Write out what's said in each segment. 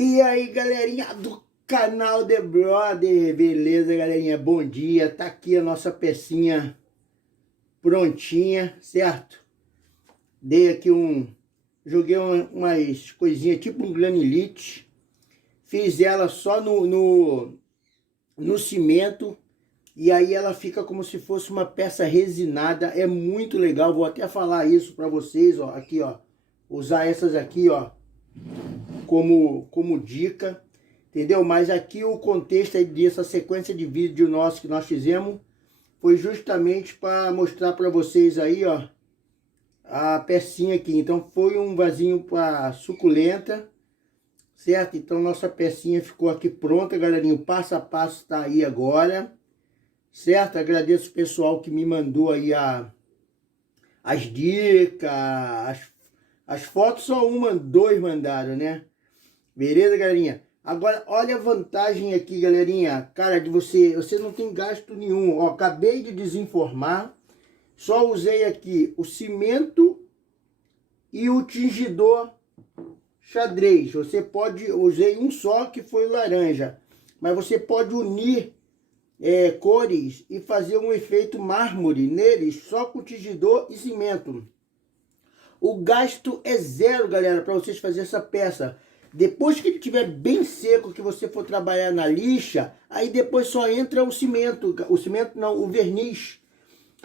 E aí, galerinha do canal The Brother, beleza, galerinha? Bom dia, tá aqui a nossa pecinha prontinha, certo? Dei aqui joguei umas coisinhas tipo um granilite, fiz ela só no cimento, e aí ela fica como se fosse uma peça resinada, é muito legal, vou até falar isso pra vocês, ó, aqui, ó, usar essas aqui, ó, como dica, entendeu? Mas aqui o contexto aí dessa sequência de vídeo nosso que nós fizemos foi justamente para mostrar para vocês aí, ó, a pecinha aqui. Então foi um vasinho para suculenta, certo? Então nossa pecinha ficou aqui pronta, galerinha. O passo a passo tá aí agora, certo? Agradeço o pessoal que me mandou aí as dicas, as fotos, só dois mandaram, né? Beleza, galerinha? Agora, olha a vantagem aqui, galerinha. Cara, de você não tem gasto nenhum. Ó, acabei de desenformar. Só usei aqui o cimento e o tingidor xadrez. Você pode, usei um só que foi laranja. Mas você pode unir cores e fazer um efeito mármore neles só com tingidor e cimento. O gasto é zero, galera, para vocês fazerem essa peça. Depois que ele estiver bem seco, que você for trabalhar na lixa, aí depois só entra o cimento não, o verniz,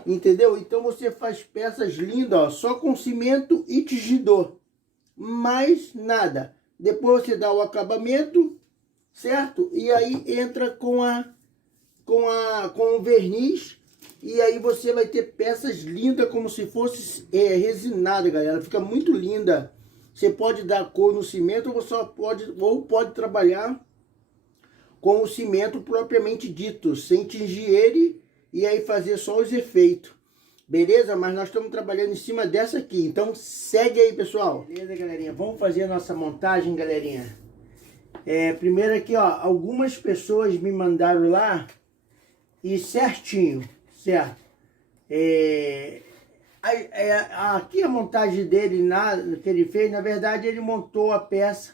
entendeu? Então você faz peças lindas, ó, só com cimento e tingidor, mais nada. Depois você dá o acabamento, certo? E aí entra com o verniz, e aí você vai ter peças lindas como se fosse resinada, galera. Fica muito linda. Você pode dar cor no cimento ou pode trabalhar com o cimento propriamente dito, sem tingir ele e aí fazer só os efeitos. Beleza? Mas nós estamos trabalhando em cima dessa aqui. Então segue aí, pessoal. Beleza, galerinha? Vamos fazer a nossa montagem, galerinha. Primeiro aqui, ó, algumas pessoas me mandaram lá e certinho, certo? Aqui a montagem dele, que ele fez, na verdade ele montou a peça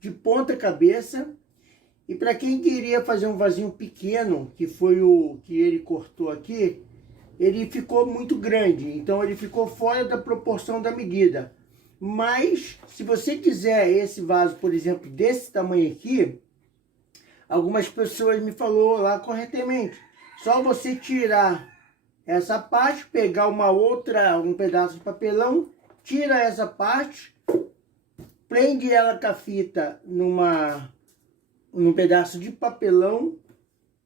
de ponta cabeça. E para quem queria fazer um vasinho pequeno, que foi o que ele cortou aqui, ele ficou muito grande, então ele ficou fora da proporção da medida. Mas se você quiser esse vaso, por exemplo, desse tamanho aqui, algumas pessoas me falou lá corretamente, só você tirar essa parte, pegar um pedaço de papelão, tira essa parte, prende ela com a fita num pedaço de papelão,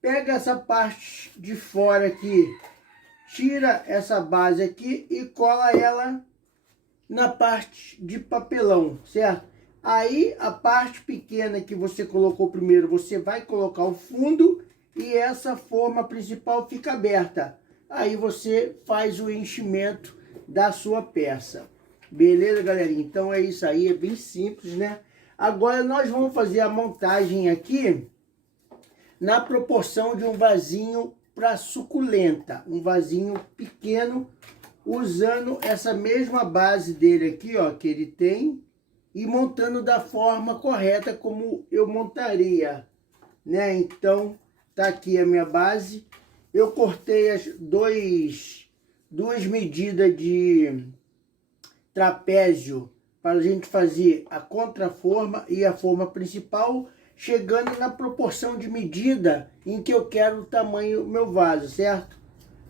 pega essa parte de fora aqui, tira essa base aqui e cola ela na parte de papelão, certo? Aí a parte pequena que você colocou primeiro, você vai colocar o fundo e essa forma principal fica aberta. Aí você faz o enchimento da sua peça. Beleza, galerinha? Então é isso aí, é bem simples, né? Agora nós vamos fazer a montagem aqui na proporção de um vasinho para suculenta. Um vasinho pequeno, usando essa mesma base dele aqui, ó, que ele tem, e montando da forma correta como eu montaria, né? Então, tá aqui a minha base. Eu cortei as duas medidas de trapézio para a gente fazer a contraforma e a forma principal, chegando na proporção de medida em que eu quero o tamanho do meu vaso, certo?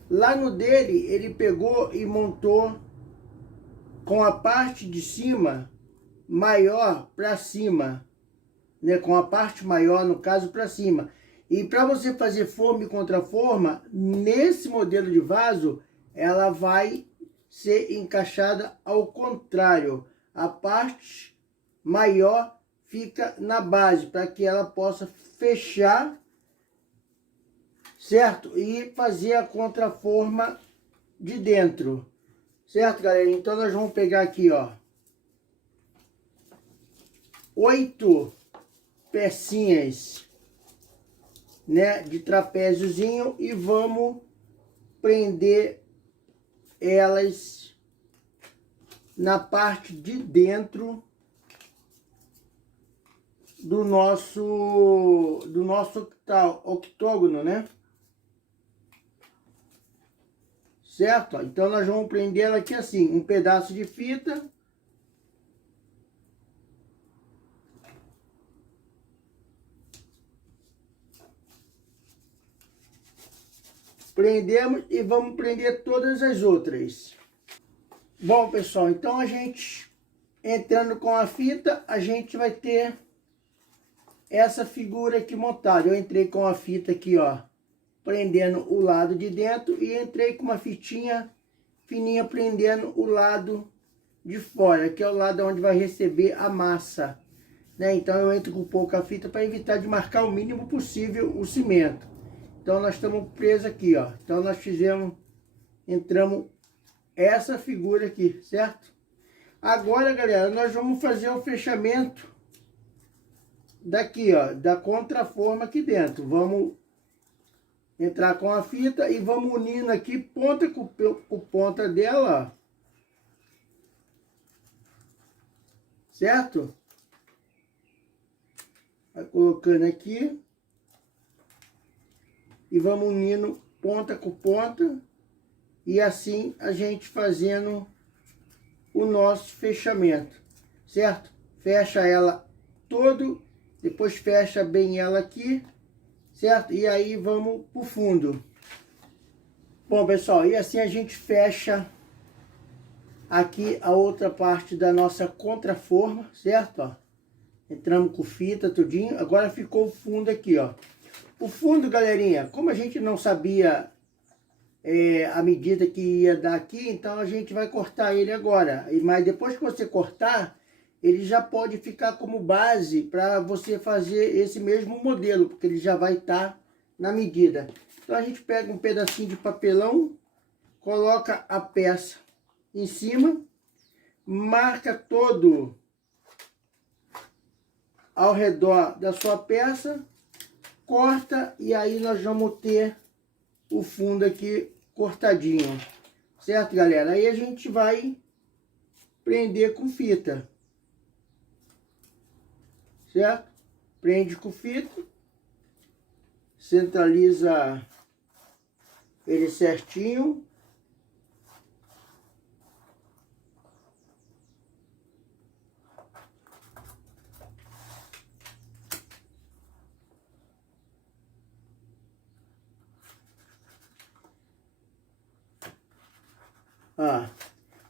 Lá no dele, ele pegou e montou com a parte de cima maior para cima, né? Com a parte maior, no caso, para cima. E para você fazer forma e contraforma, nesse modelo de vaso, ela vai ser encaixada ao contrário. A parte maior fica na base, para que ela possa fechar, certo? E fazer a contraforma de dentro. Certo, galera? Então nós vamos pegar aqui, ó, 8 pecinhas, né, de trapéziozinho e vamos prender elas na parte de dentro do nosso octógono, né? Certo? Então nós vamos prender ela aqui assim, um pedaço de fita. Prendemos e vamos prender todas as outras. Bom, pessoal, então a gente entrando com a fita, a gente vai ter essa figura aqui montada. Eu entrei com a fita aqui, ó, prendendo o lado de dentro e entrei com uma fitinha fininha prendendo o lado de fora, que é o lado onde vai receber a massa, né? Então eu entro com pouca fita para evitar de marcar o mínimo possível o cimento. Então nós estamos presos aqui, ó. Então nós entramos essa figura aqui, certo? Agora, galera, nós vamos fazer o fechamento daqui, ó, da contraforma aqui dentro. Vamos entrar com a fita e vamos unindo aqui ponta com ponta dela, ó. Certo? Vai colocando aqui e vamos unindo ponta com ponta e assim a gente fazendo o nosso fechamento, certo? Fecha ela todo, depois fecha bem ela aqui, certo? E aí vamos pro fundo. Bom, pessoal, e assim a gente fecha aqui a outra parte da nossa contraforma, certo? Ó, entramos com fita, tudinho. Agora ficou o fundo aqui, ó. O fundo, galerinha, como a gente não sabia a medida que ia dar aqui, então a gente vai cortar ele agora. Mas depois que você cortar, ele já pode ficar como base para você fazer esse mesmo modelo, porque ele já vai estar na medida. Então a gente pega um pedacinho de papelão, coloca a peça em cima, marca todo ao redor da sua peça, corta e aí nós vamos ter o fundo aqui cortadinho, certo, galera? Aí a gente vai prender com fita, certo? Prende com fita, centraliza ele certinho. Ah,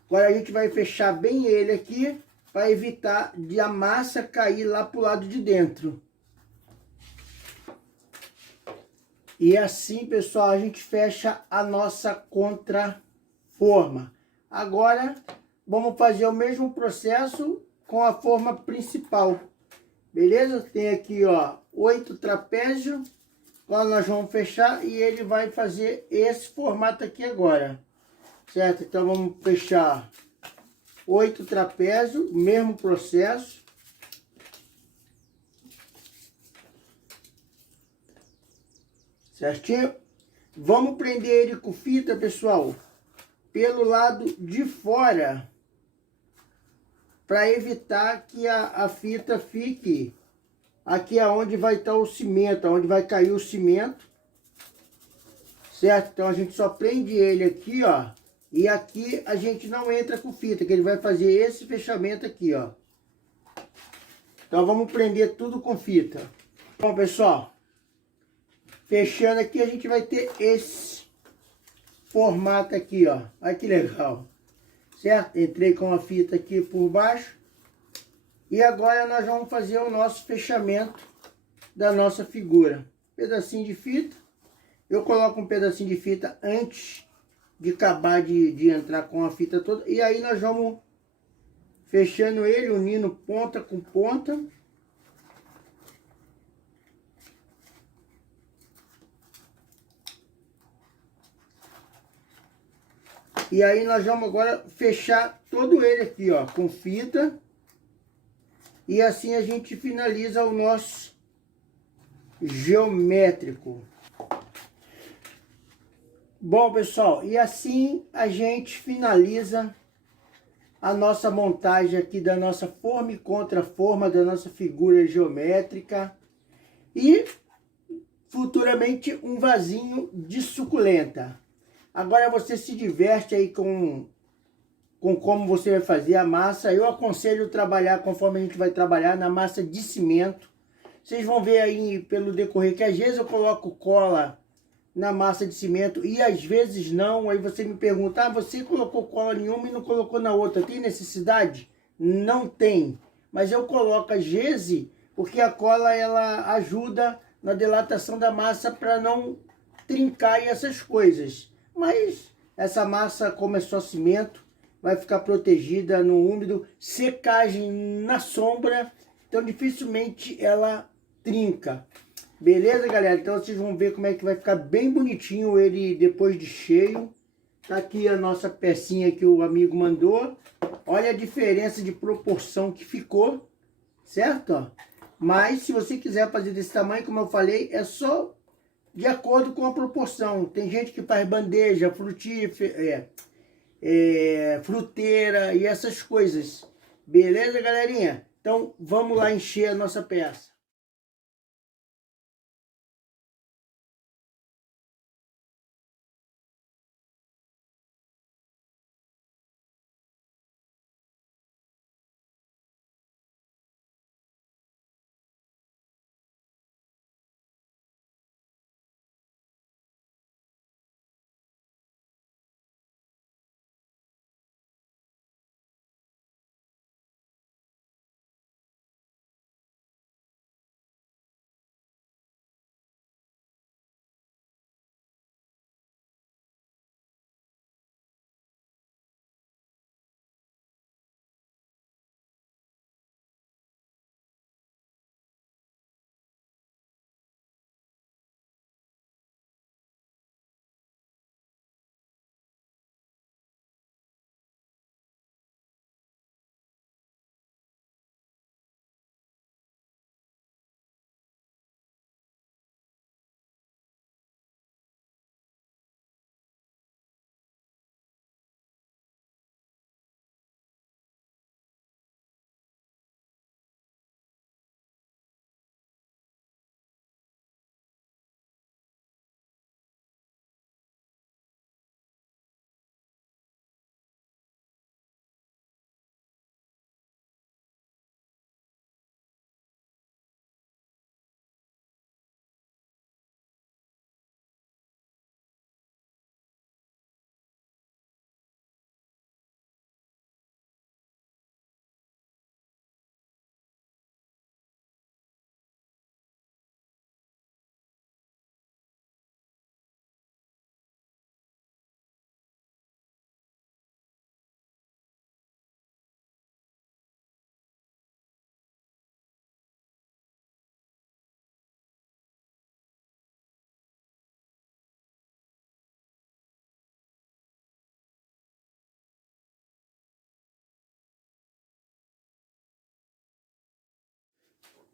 agora a gente vai fechar bem ele aqui para evitar de a massa cair lá pro lado de dentro. E assim, pessoal, a gente fecha a nossa contraforma. Agora vamos fazer o mesmo processo com a forma principal. Beleza? Tem aqui, ó, 8 trapézios. Agora nós vamos fechar e ele vai fazer esse formato aqui agora. Certo? Então vamos fechar 8 trapézios, mesmo processo. Certinho? Vamos prender ele com fita, pessoal, pelo lado de fora, para evitar que a fita fique aqui aonde vai estar o cimento, aonde vai cair o cimento. Certo? Então a gente só prende ele aqui, ó. E aqui a gente não entra com fita, que ele vai fazer esse fechamento aqui, ó. Então vamos prender tudo com fita. Bom, pessoal, fechando aqui a gente vai ter esse formato aqui, ó. Olha que legal. Certo? Entrei com a fita aqui por baixo. E agora nós vamos fazer o nosso fechamento da nossa figura. Pedacinho de fita. Eu coloco um pedacinho de fita antes de acabar de entrar com a fita toda. E aí nós vamos fechando ele, unindo ponta com ponta. E aí nós vamos agora fechar todo ele aqui, ó, com fita. E assim a gente finaliza o nosso geométrico. Bom, pessoal, e assim a gente finaliza a nossa montagem aqui da nossa forma e contraforma da nossa figura geométrica. E futuramente um vasinho de suculenta. Agora você se diverte aí com como você vai fazer a massa. Eu aconselho trabalhar, conforme a gente vai trabalhar, na massa de cimento. Vocês vão ver aí pelo decorrer que às vezes eu coloco cola na massa de cimento e às vezes não. Aí você me pergunta, ah, você colocou cola em uma e não colocou na outra, tem necessidade? Não tem, mas eu coloco às vezes porque a cola ela ajuda na dilatação da massa para não trincar e essas coisas. Mas essa massa, como é só cimento, vai ficar protegida no úmido, secagem na sombra, então dificilmente ela trinca. Beleza, galera? Então vocês vão ver como é que vai ficar bem bonitinho ele depois de cheio. Tá aqui a nossa pecinha que o amigo mandou. Olha a diferença de proporção que ficou, certo? Ó. Mas se você quiser fazer desse tamanho, como eu falei, é só de acordo com a proporção. Tem gente que faz bandeja, frutífera, fruteira e essas coisas. Beleza, galerinha? Então vamos lá encher a nossa peça.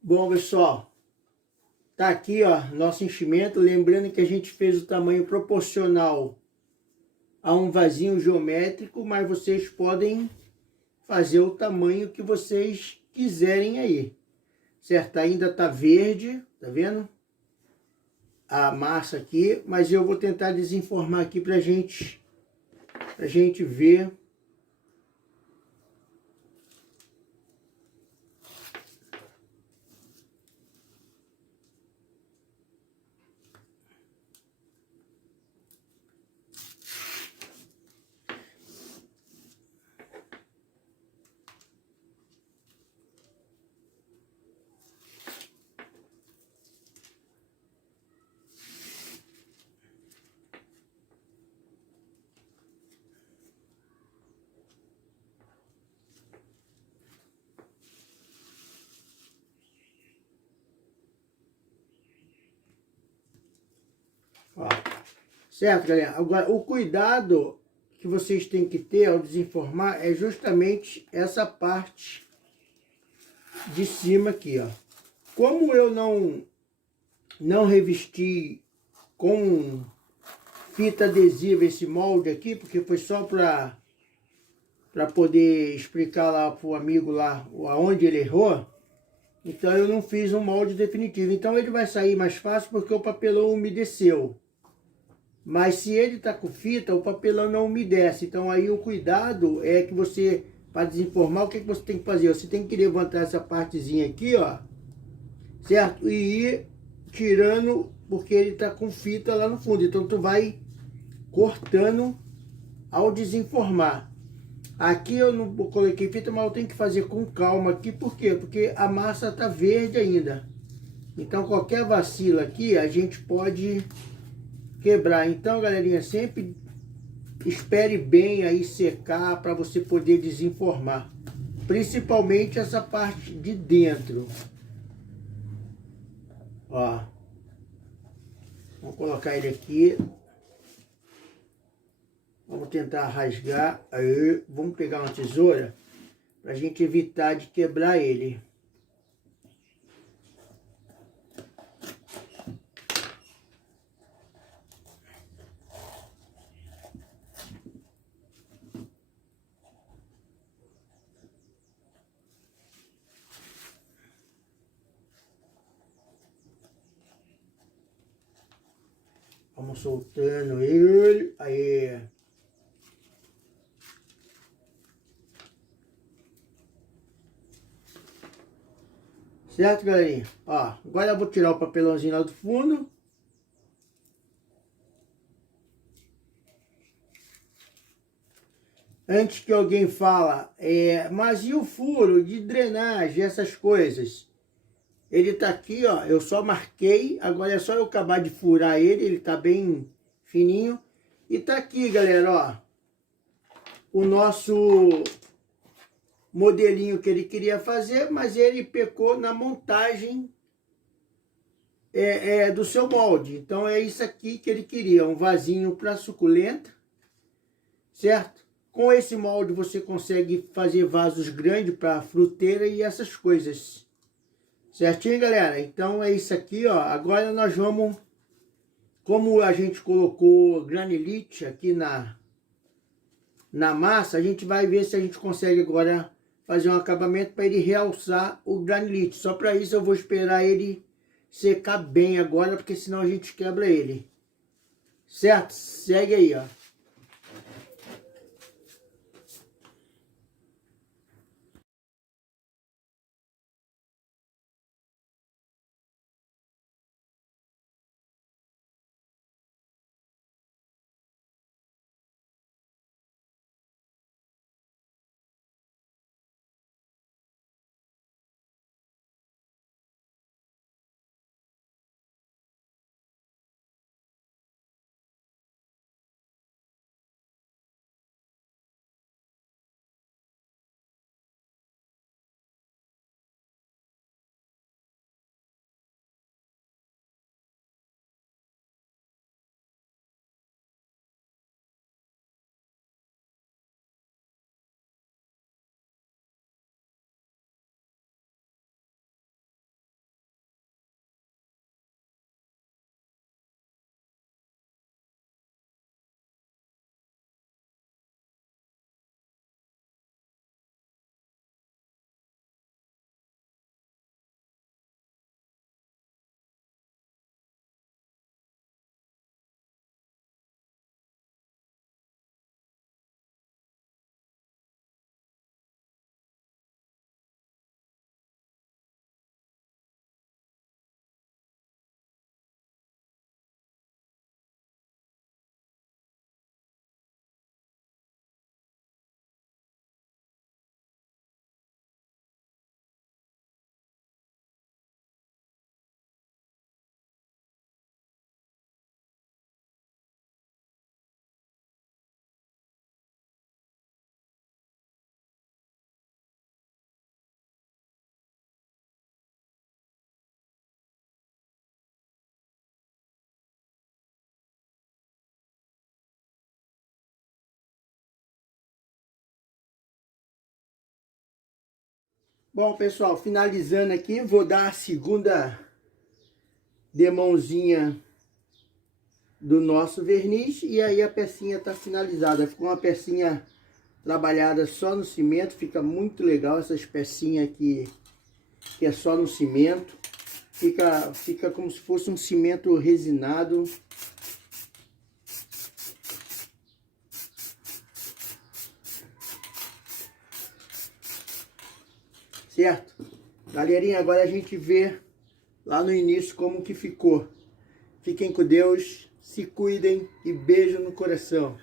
Bom, pessoal, tá aqui, ó, nosso enchimento. Lembrando que a gente fez o tamanho proporcional a um vasinho geométrico, mas vocês podem fazer o tamanho que vocês quiserem aí, certo? Ainda tá verde, tá vendo? A massa aqui, mas eu vou tentar desenformar aqui pra gente ver. Ó. Certo, galera? Agora, o cuidado que vocês têm que ter ao desenformar é justamente essa parte de cima aqui, ó. Como eu não revesti com fita adesiva esse molde aqui, porque foi só para para poder explicar lá para o amigo lá aonde ele errou. Então eu não fiz um molde definitivo. Então ele vai sair mais fácil porque o papelão umedeceu. Mas se ele está com fita, o papelão não umedece. Então aí o cuidado é que você, para desenformar, o que você tem que fazer? Você tem que levantar essa partezinha aqui, ó, certo? E ir tirando, porque ele está com fita lá no fundo. Então tu vai cortando ao desenformar. Aqui eu não coloquei fita, mas eu tenho que fazer com calma aqui. Por quê? Porque a massa está verde ainda. Então qualquer vacilo aqui a gente pode quebrar. Então, galerinha, sempre espere bem aí secar para você poder desenformar. Principalmente essa parte de dentro. Ó. Vamos colocar ele aqui. Vamos tentar rasgar. Aí, vamos pegar uma tesoura para a gente evitar de quebrar ele. Vamos soltando ele. Aí. Certo, galerinha? Ó, agora eu vou tirar o papelãozinho lá do fundo. Antes que alguém fala, mas e o furo de drenagem, essas coisas? Ele tá aqui, ó, eu só marquei, agora é só eu acabar de furar ele tá bem fininho. E tá aqui, galera, ó, o nosso modelinho que ele queria fazer, mas ele pecou na montagem do seu molde. Então é isso aqui que ele queria, um vasinho para suculenta, certo? Com esse molde você consegue fazer vasos grandes para fruteira e essas coisas. Certinho, galera? Então é isso aqui, ó. Agora nós vamos, como a gente colocou granilite aqui na massa, a gente vai ver se a gente consegue agora fazer um acabamento para ele realçar o granilite. Só para isso eu vou esperar ele secar bem agora, porque senão a gente quebra ele. Certo? Segue aí, ó. Bom, pessoal, finalizando aqui, vou dar a segunda demãozinha do nosso verniz e aí a pecinha tá finalizada. Ficou uma pecinha trabalhada só no cimento, fica muito legal essas pecinhas aqui, que é só no cimento. Fica como se fosse um cimento resinado. Certo? Galerinha, agora a gente vê lá no início como que ficou. Fiquem com Deus, se cuidem e beijo no coração.